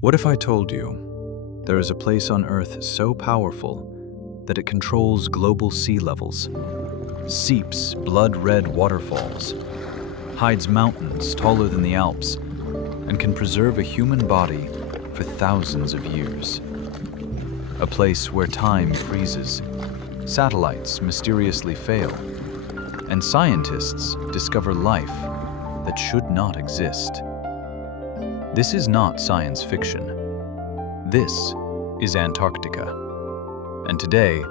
What if I told you there is a place on Earth so powerful that it controls global sea levels, seeps blood-red waterfalls, hides mountains taller than the Alps, and can preserve a human body for thousands of years? A place where time freezes, satellites mysteriously fail, and scientists discover life that should not exist. This is not science fiction. This is Antarctica. And today,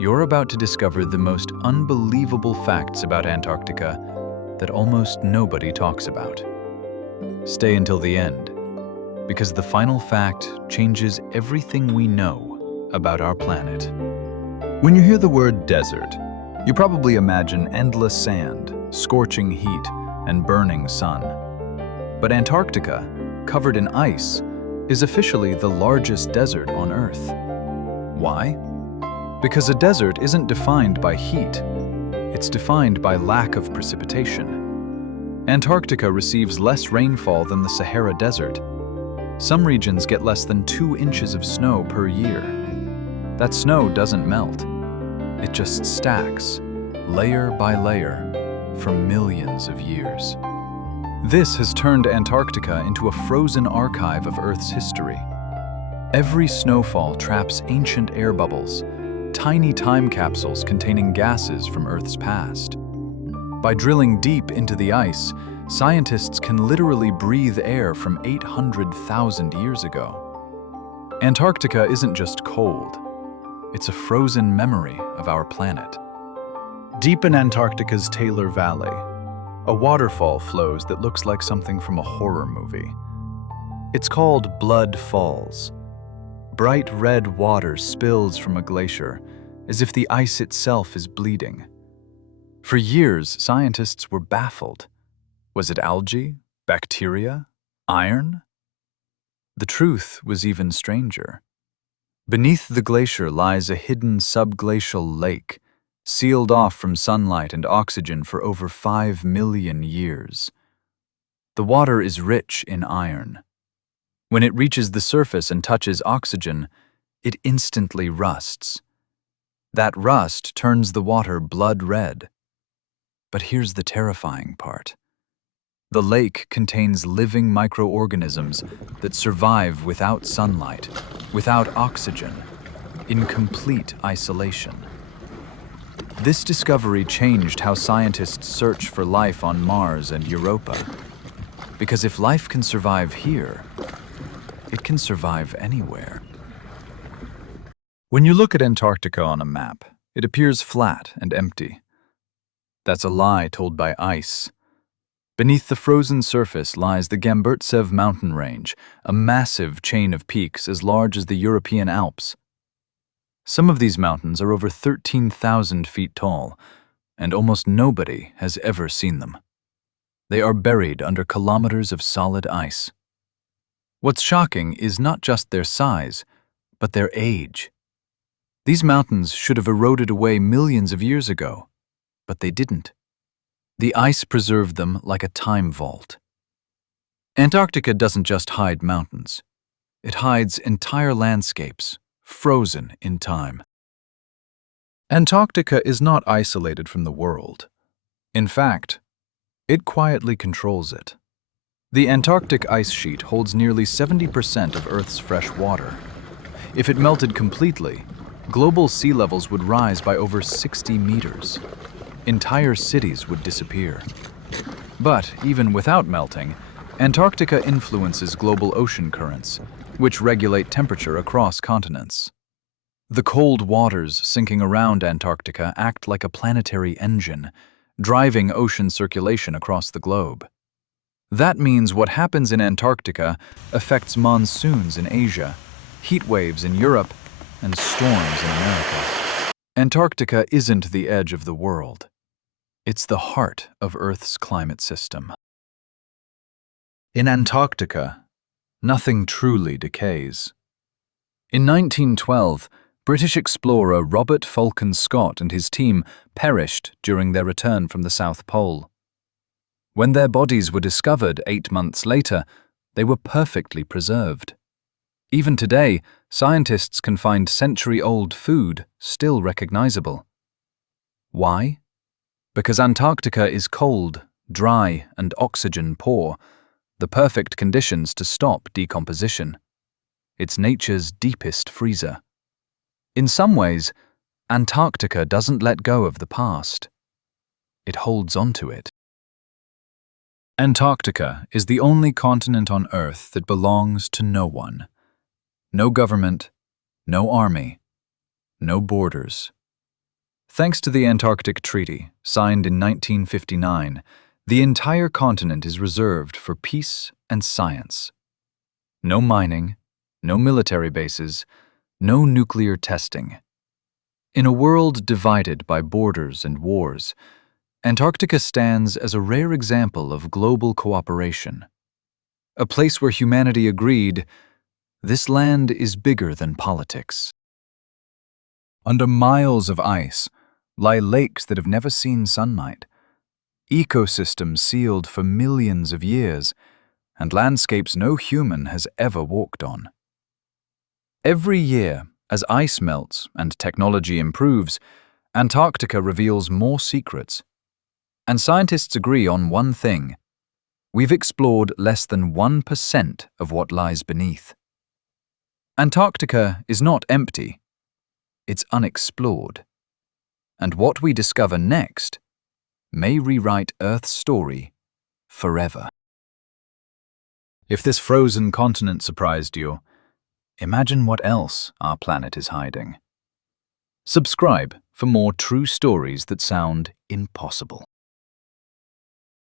you're about to discover the most unbelievable facts about Antarctica that almost nobody talks about. Stay until the end, because the final fact changes everything we know about our planet. When you hear the word desert, you probably imagine endless sand, scorching heat, and burning sun. But Antarctica, covered in ice, is officially the largest desert on Earth. Why? Because a desert isn't defined by heat, it's defined by lack of precipitation. Antarctica receives less rainfall than the Sahara Desert. Some regions get less than 2 inches of snow per year. That snow doesn't melt. It just stacks, layer by layer, for millions of years. This has turned Antarctica into a frozen archive of Earth's history. Every snowfall traps ancient air bubbles, tiny time capsules containing gases from Earth's past. By drilling deep into the ice, scientists can literally breathe air from 800,000 years ago. Antarctica isn't just cold, it's a frozen memory of our planet. Deep in Antarctica's Taylor Valley, a waterfall flows that looks like something from a horror movie. It's called Blood Falls. Bright red water spills from a glacier, as if the ice itself is bleeding. For years, scientists were baffled. Was it algae, bacteria, iron? The truth was even stranger. Beneath the glacier lies a hidden subglacial lake, sealed off from sunlight and oxygen for over 5 million years. The water is rich in iron. When it reaches the surface and touches oxygen, it instantly rusts. That rust turns the water blood red. But here's the terrifying part. The lake contains living microorganisms that survive without sunlight, without oxygen, in complete isolation. This discovery changed how scientists search for life on Mars and Europa. Because if life can survive here, it can survive anywhere. When you look at Antarctica on a map, it appears flat and empty. That's a lie told by ice. Beneath the frozen surface lies the Gamburtsev mountain range, a massive chain of peaks as large as the European Alps. Some of these mountains are over 13,000 feet tall, and almost nobody has ever seen them. They are buried under kilometers of solid ice. What's shocking is not just their size, but their age. These mountains should have eroded away millions of years ago, but they didn't. The ice preserved them like a time vault. Antarctica doesn't just hide mountains. It hides entire landscapes, frozen in time. Antarctica is not isolated from the world. In fact, it quietly controls it. The Antarctic ice sheet holds nearly 70% of Earth's fresh water. If it melted completely, global sea levels would rise by over 60 meters. Entire cities would disappear. But even without melting, Antarctica influences global ocean currents, which regulate temperature across continents. The cold waters sinking around Antarctica act like a planetary engine, driving ocean circulation across the globe. That means what happens in Antarctica affects monsoons in Asia, heat waves in Europe, and storms in America. Antarctica isn't the edge of the world. It's the heart of Earth's climate system. In Antarctica, nothing truly decays. In 1912, British explorer Robert Falcon Scott and his team perished during their return from the South Pole. When their bodies were discovered 8 months later, they were perfectly preserved. Even today, scientists can find century-old food still recognizable. Why? Because Antarctica is cold, dry, and oxygen-poor, the perfect conditions to stop decomposition. It's nature's deepest freezer. In some ways, Antarctica doesn't let go of the past. It holds onto it. Antarctica is the only continent on Earth that belongs to no one. No government, no army, no borders. Thanks to the Antarctic Treaty, signed in 1959, the entire continent is reserved for peace and science. No mining, no military bases, no nuclear testing. In a world divided by borders and wars, Antarctica stands as a rare example of global cooperation. A place where humanity agreed, this land is bigger than politics. Under miles of ice lie lakes that have never seen sunlight, ecosystems sealed for millions of years, and landscapes no human has ever walked on. Every year, as ice melts and technology improves, Antarctica reveals more secrets. And scientists agree on one thing: we've explored less than 1% of what lies beneath. Antarctica is not empty, it's unexplored. And what we discover next may rewrite Earth's story forever. If this frozen continent surprised you, imagine what else our planet is hiding. Subscribe for more true stories that sound impossible.